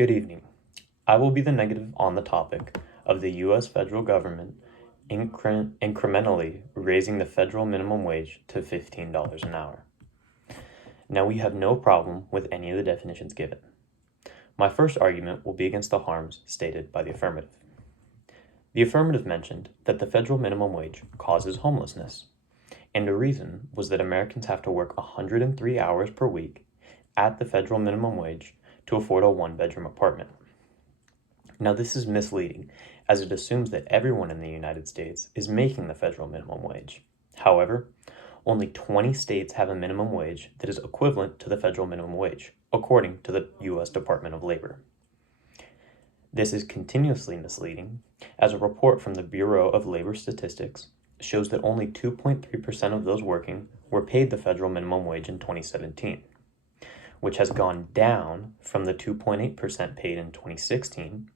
Good evening. I will be the negative on the topic of the U.S. federal government incrementally raising the federal minimum wage to $15 an hour. Now, we have no problem with any of the definitions given. My first argument will be against the harms stated by the affirmative. The affirmative mentioned that the federal minimum wage causes homelessness, and the reason was that Americans have to work 103 hours per week at the federal minimum wage to afford a one-bedroom apartment. Now, this is misleading, as it assumes that everyone in the United States is making the federal minimum wage. However, only 20 states have a minimum wage that is equivalent to the federal minimum wage, according to the U.S. Department of Labor. This is continuously misleading, as a report from the Bureau of Labor Statistics shows that only 2.3% of those working were paid the federal minimum wage in 2017, which has gone down from the 2.8% paid in 2016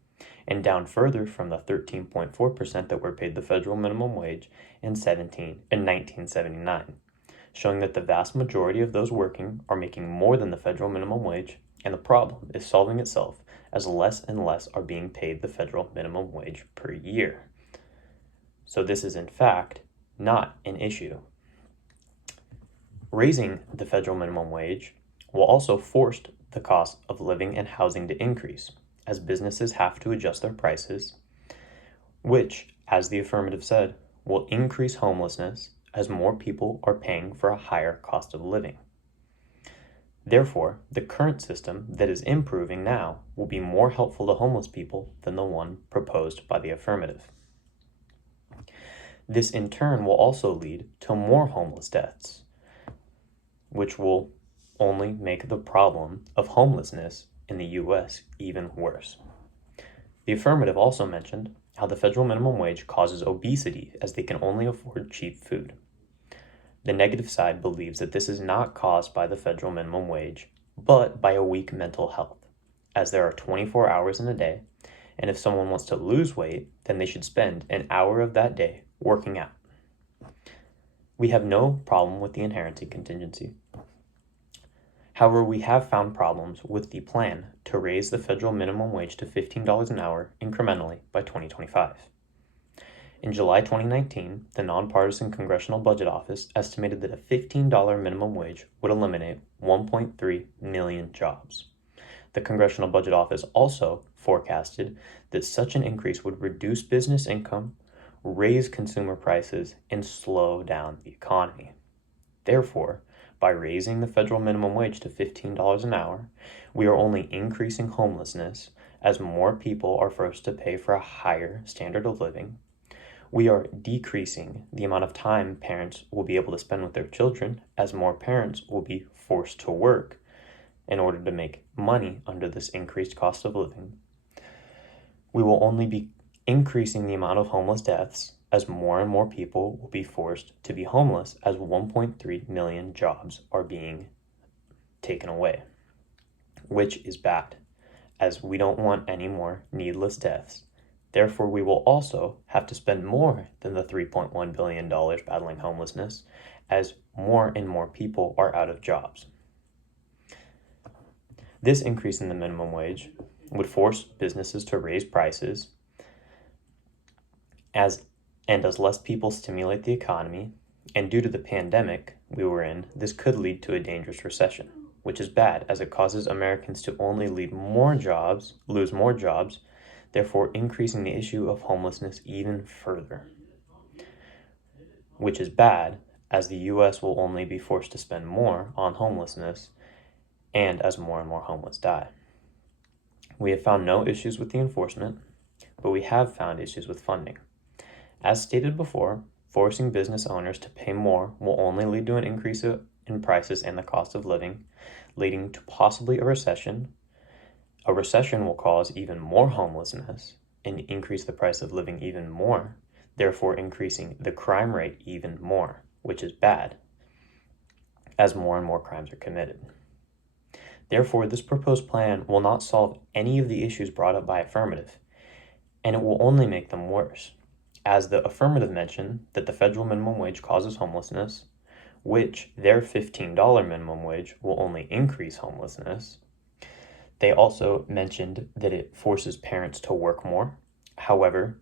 and down further from the 13.4% that were paid the federal minimum wage in 1979, showing that the vast majority of those working are making more than the federal minimum wage, and the problem is solving itself as less and less are being paid the federal minimum wage per year. So this is in fact not an issue. Raising the federal minimum wage will also force the cost of living and housing to increase, as businesses have to adjust their prices, which, as the affirmative said, will increase homelessness as more people are paying for a higher cost of living. Therefore, the current system that is improving now will be more helpful to homeless people than the one proposed by the affirmative. This in turn will also lead to more homeless deaths, which will only make the problem of homelessness in the U.S. even worse. The affirmative also mentioned how the federal minimum wage causes obesity as they can only afford cheap food. The negative side believes that this is not caused by the federal minimum wage, but by a weak mental health, as there are 24 hours in a day, and if someone wants to lose weight, then they should spend an hour of that day working out. We have no problem with the inherency contingency. However, we have found problems with the plan to raise the federal minimum wage to $15 an hour incrementally by 2025. In July 2019, the Nonpartisan Congressional Budget Office estimated that a $15 minimum wage would eliminate 1.3 million jobs. The Congressional Budget Office also forecasted that such an increase would reduce business income, raise consumer prices, and slow down the economy. Therefore, by raising the federal minimum wage to $15 an hour, we are only increasing homelessness as more people are forced to pay for a higher standard of living. We are decreasing the amount of time parents will be able to spend with their children, as more parents will be forced to work in order to make money under this increased cost of living. We will only be increasing the amount of homeless deaths as more and more people will be forced to be homeless, as 1.3 million jobs are being taken away, which is bad, as we don't want any more needless deaths. Therefore, we will also have to spend more than the $3.1 billion battling homelessness, as more and more people are out of jobs. This increase in the minimum wage would force businesses to raise prices, as less people stimulate the economy, and due to the pandemic we were in, this could lead to a dangerous recession, which is bad as it causes Americans to only lose more jobs, therefore increasing the issue of homelessness even further, which is bad as the U.S. will only be forced to spend more on homelessness and as more and more homeless die. We have found no issues with the enforcement, but we have found issues with funding. As stated before, forcing business owners to pay more will only lead to an increase in prices and the cost of living, leading to possibly a recession. A recession will cause even more homelessness and increase the price of living even more, therefore increasing the crime rate even more, which is bad, as more and more crimes are committed. Therefore, this proposed plan will not solve any of the issues brought up by affirmative, and it will only make them worse, as the affirmative mentioned that the federal minimum wage causes homelessness, which their $15 minimum wage will only increase homelessness. They also mentioned that it forces parents to work more. However,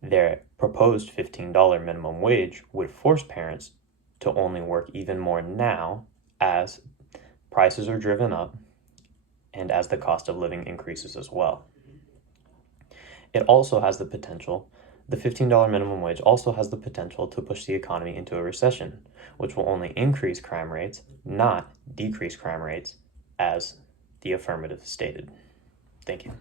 their proposed $15 minimum wage would force parents to only work even more now as prices are driven up and as the cost of living increases as well. It also has the potential, the $15 minimum wage also has the potential to push the economy into a recession, which will only increase crime rates, not decrease crime rates, as the affirmative stated. Thank you.